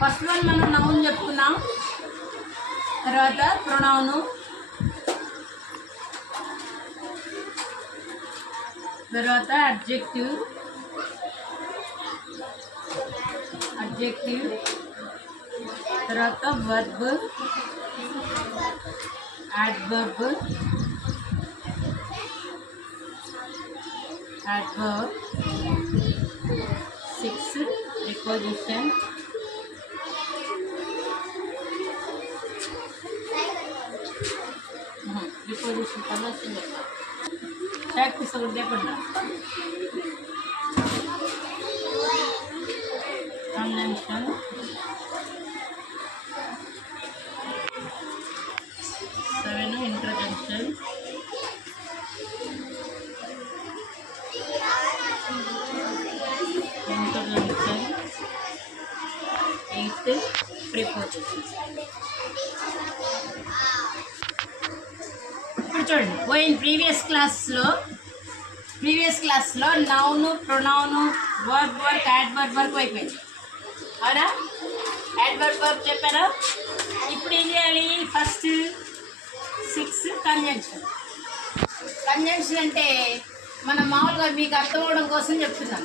First one మనం noun చెప్పుకున్నాం, తర్వాత ప్రొనౌను, తర్వాత అడ్జెక్టివ్, తర్వాత verb, adverb, six preposition, preposition practice conjunction, seven interjunction, eight preposition. ఇప్పుడు చూడండి, పోయిన ప్రీవియస్ క్లాస్లో నౌను, ప్రొనౌను, వర్బ్, యాడ్వర్బ్ వరకు అయిపోయింది. అవునా? యాడ్వర్బ్ చెప్పారా? ఇప్పుడు ఏం చేయాలి? ఫస్ట్ 6 కంజంక్షన్ అంటే మనం మామూలుగా మీకు అర్థం అవడం కోసం చెప్తున్నాం.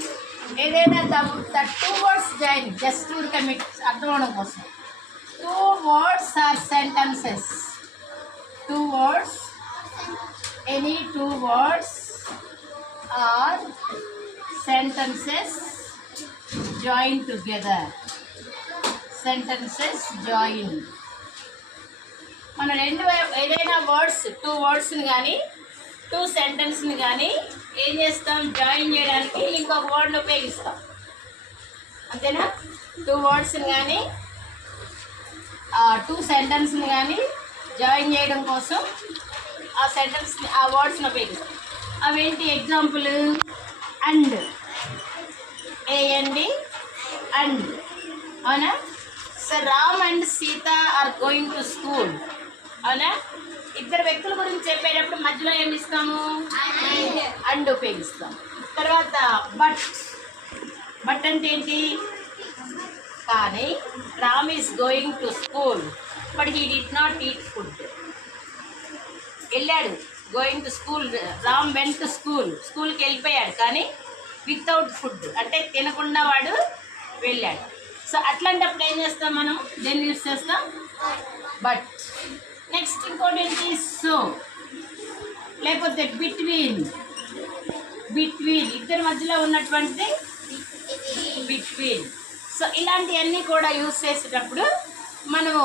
ఏదైనా ద 2 words జాయిన్, జస్ట్ మీకు అర్థం అవడం కోసం. 2 words or sentences. 2 words, any 2 words are sentences joined together. Sentences joined. మనం ఏదైనా వర్డ్స్ 2 wordsని కానీ 2 sentenceని కానీ ఏం చేస్తాం? జాయిన్ చేయడానికి ఇంకొక వర్డ్ని ఉపయోగిస్తాం. అంతేనా? 2 wordsని కానీ 2 sentenceని కానీ జాయిన్ చేయడం కోసం ఆ వర్డ్స్ని ఉపయోగిస్తాం. అవేంటి? Example and, AND and. అవునా? So Ram and Sita are going to school. అవునా? ఇద్దరు వ్యక్తుల గురించి చెప్పేటప్పుడు మధ్యలో ఏమి ఇస్తాము? అండ్ ఉపయోగిస్తాం. తర్వాత బట్ అంటే ఏంటి? కానీ Ram is going to school but he did not eat food. వెళ్ళాడు, going to school, Ram went to స్కూల్కి వెళ్ళిపోయాడు, కానీ వితౌట్ ఫుడ్ అంటే తినకుండా వాడు వెళ్ళాడు. సో అట్లాంటప్పుడు ఏం చేస్తాం? మనం దేన్ని యూజ్ చేస్తాం? బట్. నెక్స్ట్ ఇంకోటి ఏంటి? సో, లేకపోతే బిట్వీన్, ఇద్దరి మధ్యలో ఉన్నటువంటి బిట్వీన్. సో ఇలాంటివన్నీ కూడా యూజ్ చేసేటప్పుడు మనము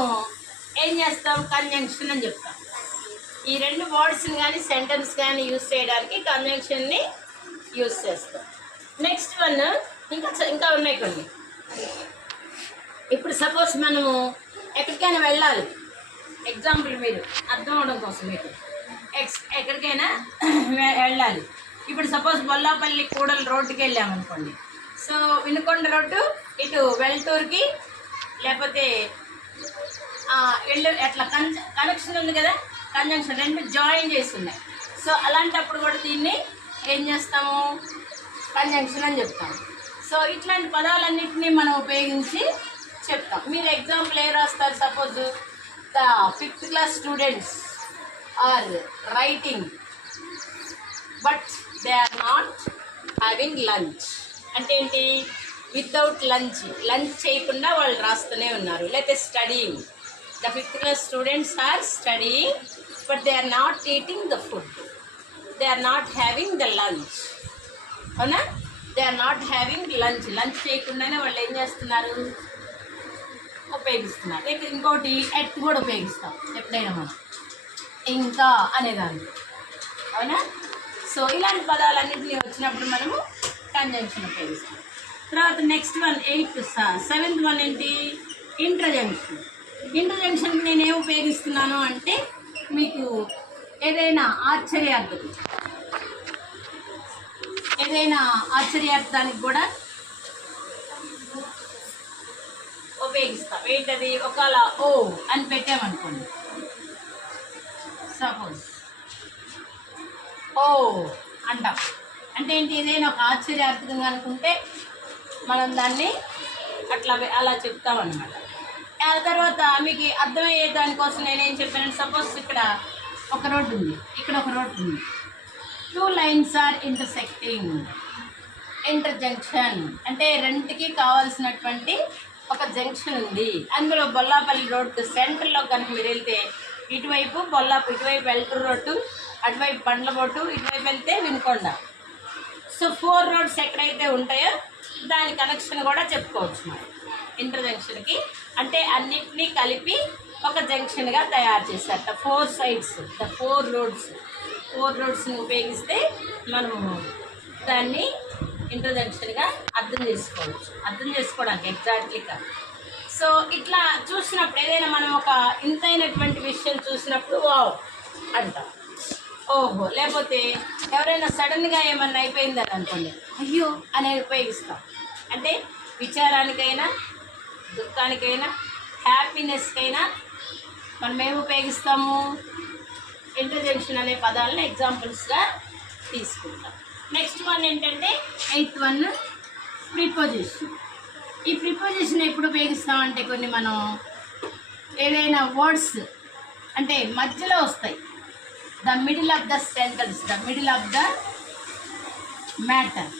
ఏం చేస్తాం? కంజంక్షన్ అని చెప్తాం. ఈ 2 వర్డ్స్ని కానీ సెంటెన్స్ కానీ యూజ్ చేయడానికి కంజంక్షన్ని యూజ్ చేస్తాం. నెక్స్ట్ వన్ ఇంకా ఉన్నాయి కొన్ని. ఇప్పుడు సపోజ్ మనము ఎక్కడికైనా వెళ్ళాలి, ఎగ్జాంపుల్ మీరు అర్థం అవడం కోసం మీకు ఎక్కడికైనా వెళ్ళాలి. ఇప్పుడు సపోజ్ బొల్లాపల్లి కూడలి రోడ్డుకి వెళ్ళామనుకోండి. సో వినుకొండ రోడ్డు ఇటు వెల్టూర్కి లేకపోతే అట్లా కనెక్షన్ ఉంది కదా, కంజంక్షన్ 2 జాయిన్ చేస్తున్నాయి. సో అలాంటప్పుడు కూడా దీన్ని ఏం చేస్తాము? కంజంక్షన్ అని చెప్తాము. సో ఇట్లాంటి పదాలన్నింటినీ మనం ఉపయోగించి చెప్తాం. మీరు ఎగ్జాంపుల్ ఏ రాస్తారు? Suppose the 5th class students are writing but they are not having lunch. అంటే ఏంటి? వితౌట్ లంచ్ చేయకుండా వాళ్ళు రాస్తూనే ఉన్నారు. లేకపోతే studying, the 5th class students are studying but they are not eating the food, they are not having the lunch. అవునా? They are not having lunch చేయకుండానే వాళ్ళు ఏం చేస్తున్నారు? ఉపయోగిస్తున్నారు. ఇంకోటి ఎట్ కూడా ఉపయోగిస్తాం ఎప్పుడైనా మనం, ఇంకా అనేదాన్ని. అవునా? సో ఇలాంటి పదాలన్నింటినీ వచ్చినప్పుడు మనము కంజంక్షన్ ఉపయోగిస్తాం. తర్వాత నెక్స్ట్ వన్ 7th వన్ ఏంటి? ఇంటర్జంక్షన్ నేనేం ఉపయోగిస్తున్నాను అంటే మీకు ఏదైనా ఆశ్చర్యార్థానికి కూడా ఉపయోగిస్తాం. ఏంటది? ఒకవేళ ఓ అని పెట్టామనుకోండి, సపోజ్ ఓ అంటాం. అంటే ఏంటి? ఏదైనా ఒక ఆశ్చర్యార్థకంగా అనుకుంటే మనం దాన్ని అట్లా అలా చెప్తామన్నమాట. ఆ తర్వాత మీకు అర్థమయ్యే దానికోసం నేనేం చెప్పానంటే, సపోజ్ ఇక్కడ ఒక రోడ్డు ఉంది, ఇక్కడ ఒక రోడ్డు ఉంది, 2 lines ఆర్ ఇంటర్సెక్టింగ్, ఇంటర్జంక్షన్ అంటే రెండుకి కావాల్సినటువంటి ఒక జంక్షన్ ఉంది. అందులో బొల్లాపల్లి రోడ్డు సెంటర్లో కనుక మీరు వెళ్తే ఇటువైపు ఇటువైపు వెల్టూరు రోడ్డు, అటువైపు బండ్లబోటు, ఇటువైపు వెళ్తే వినుకొండ. సో 4 roads ఎక్కడైతే ఉంటాయో దాని కనెక్షన్ కూడా చెప్పుకోవచ్చు మనం ఇంటర్జంక్షన్కి. అంటే అన్నిటినీ కలిపి ఒక జంక్షన్గా తయారు చేశారట. 4 sides, ద 4 roadsని ఉపయోగిస్తే మనము దాన్ని ఇంటర్జంక్షన్గా అర్థం చేసుకోవడానికి ఎగ్జాక్ట్లీగా. సో ఇట్లా చూసినప్పుడు ఏదైనా మనం ఒక ఇంతైనటువంటి విషయం చూసినప్పుడు వావ్ అంటాం, ఓహో. లేకపోతే ఎవరైనా సడన్గా ఏమన్నా అయిపోయిందని అనుకోండి, అయ్యో అనేది ఉపయోగిస్తాం. అంటే విచారానికైనా, దుఃఖానికైనా, హ్యాపీనెస్కైనా మనం ఏమి ఉపయోగిస్తాము? ఇంటర్జంక్షన్ అనే పదాలను ఎగ్జాంపుల్స్గా తీసుకుంటాం. నెక్స్ట్ వన్ ఏంటంటే 8th one ప్రిపోజిషన్. ఈ ప్రిపోజిషన్ ఎప్పుడు ఉపయోగిస్తామంటే కొన్ని మనం ఏదైనా వర్డ్స్ అంటే మధ్యలో వస్తాయి, the middle of the sentence, the middle of the matter.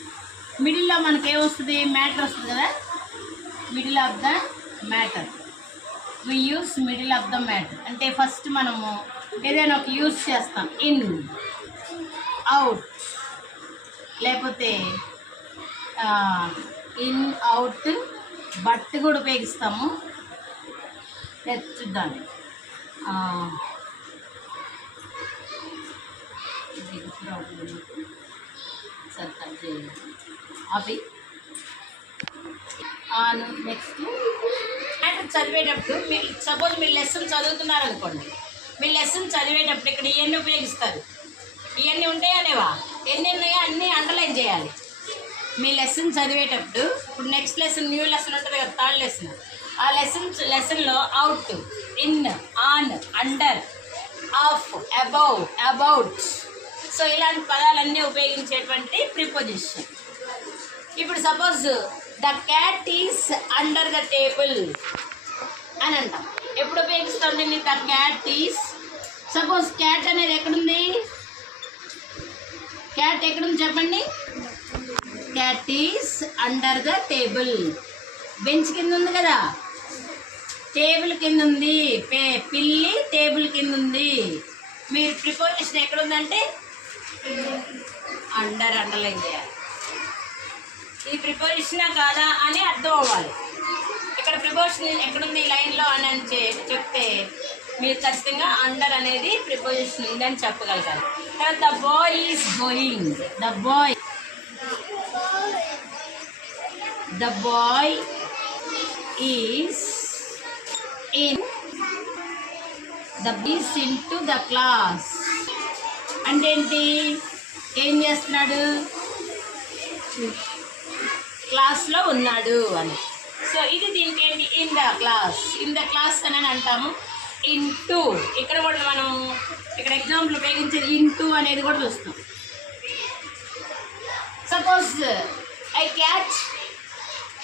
మిడిల్లో మనకి ఏమొస్తుంది? మ్యాటర్ వస్తుంది కదా, middle of the matter. We use middle of the matter అంటే ఫస్ట్ మనము ఏదైనా ఒక యూజ్ చేస్తాం, ఇన్, అవుట్, లేకపోతే ఇన్, అవుట్, బట్ కూడా ఉపయోగిస్తాము. చూద్దాం, అవి నెక్స్ట్ మ్యాటర్ చదివేటప్పుడు మీరు సపోజ్ మీరు లెసన్ చదువుతున్నారనుకోండి, మీ లెసన్ చదివేటప్పుడు ఇక్కడ ఇవన్నీ ఉపయోగిస్తారు. ఇవన్నీ ఉంటాయనేవా, ఎన్ని ఉన్నాయో అన్నీ అండర్లైన్ చేయాలి మీ లెసన్ చదివేటప్పుడు. ఇప్పుడు నెక్స్ట్ లెసన్, న్యూ లెసన్ ఉంటుంది కదా, 3rd lesson. ఆ లెసన్లో out, in, on, under, off, above, about, so ఇలాంటి పదాలన్నీ ఉపయోగించేటువంటి ప్రిపోజిషన్. ఇప్పుడు suppose the cat is under the table అని అంటాం. ఎప్పుడు ఉపయోగిస్తాం దీన్ని? The cat is. Suppose cat అనేది ఎక్కడుంది? క్యాట్ ఎక్కడుంది చెప్పండి? Cat is under the table. Bench కింద ఉంది కదా, టేబుల్ కింద ఉంది. పిల్లి టేబుల్ కింద ఉంది. మీరు ప్రిపోజిషన్ ఎక్కడుందంటే అండర్లైన్ చేయాలి. ఇది ప్రిపోజిషనా కాదా అని అర్థం అవ్వాలి. ఇక్కడ ప్రిపోజిషన్ ఎక్కడుంది ఈ లైన్లో అని చెప్తే మీరు ఖచ్చితంగా అండర్ అనేది ప్రిపోజిషన్ ఉందని చెప్పగలగాలి. తర్వాత the boy is going. The boy is in into the class. అంటే ఏంటి? ఏం చేస్తున్నాడు? క్లాస్లో ఉన్నాడు అని. సో ఇది దీనికి ఏంటి? ఇన్ ద క్లాస్ అని అంటాము. ఇంటూ ఇక్కడ కూడా మనం ఇక్కడ ఎగ్జాంపుల్ ఉపయోగించేది ఇంటూ అనేది కూడా చూస్తాం. Suppose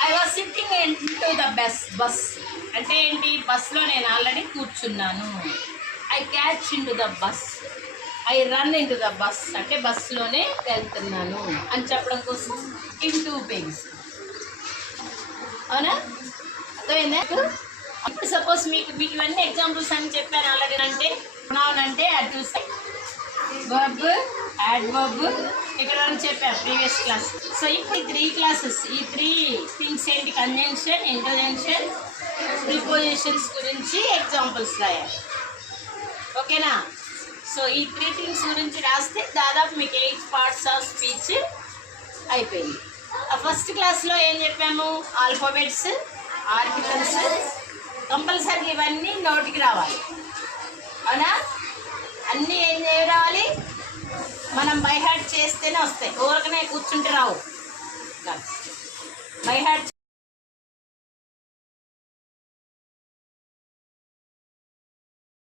I was sitting into the bus అంటే ఏంటి? బస్లో నేను ఆల్రెడీ కూర్చున్నాను. I catch into the bus, I run into the bus అంటే బస్సులోనే వెళ్తున్నాను అని చెప్పడం కోసం ఇంటూ ఉపయోగిస్తాం. అవునా? అర్థమైందా? ఇప్పుడు సపోజ్ మీకు ఇవన్నీ ఎగ్జాంపుల్స్ అని చెప్పాను ఆల్రెడీ. అంటే ప్రొనౌన్ అంటే అడ్జూసివ్, వర్బ్, యాడ్వర్బ్ ఇక్కడ వరకు చెప్పాను ప్రీవియస్ క్లాస్. సో ఇప్పుడు ఈ 3 classes, ఈ 3 things ఏంటి? కంజంక్షన్, ఇంటర్జంక్షన్, ప్రిపోజిషన్స్ గురించి ఎగ్జాంపుల్స్ రాయాలి. ఓకేనా? సో ఈ 3 things గురించి రాస్తే దాదాపు మీకు 8 parts ఆఫ్ స్పీచ్ అయిపోయింది. ఫస్ట్ క్లాస్లో ఏం చెప్పాము? ఆల్ఫాబెట్స్, ఆర్టికల్స్, కంపల్సరీ ఇవన్నీ నోటికి రావాలి. అవునా? అన్నీ ఏం రావాలి? మనం బై హార్ట్ చేస్తేనే వస్తాయి, ఊరకనే కూర్చుంటే రావు. By heart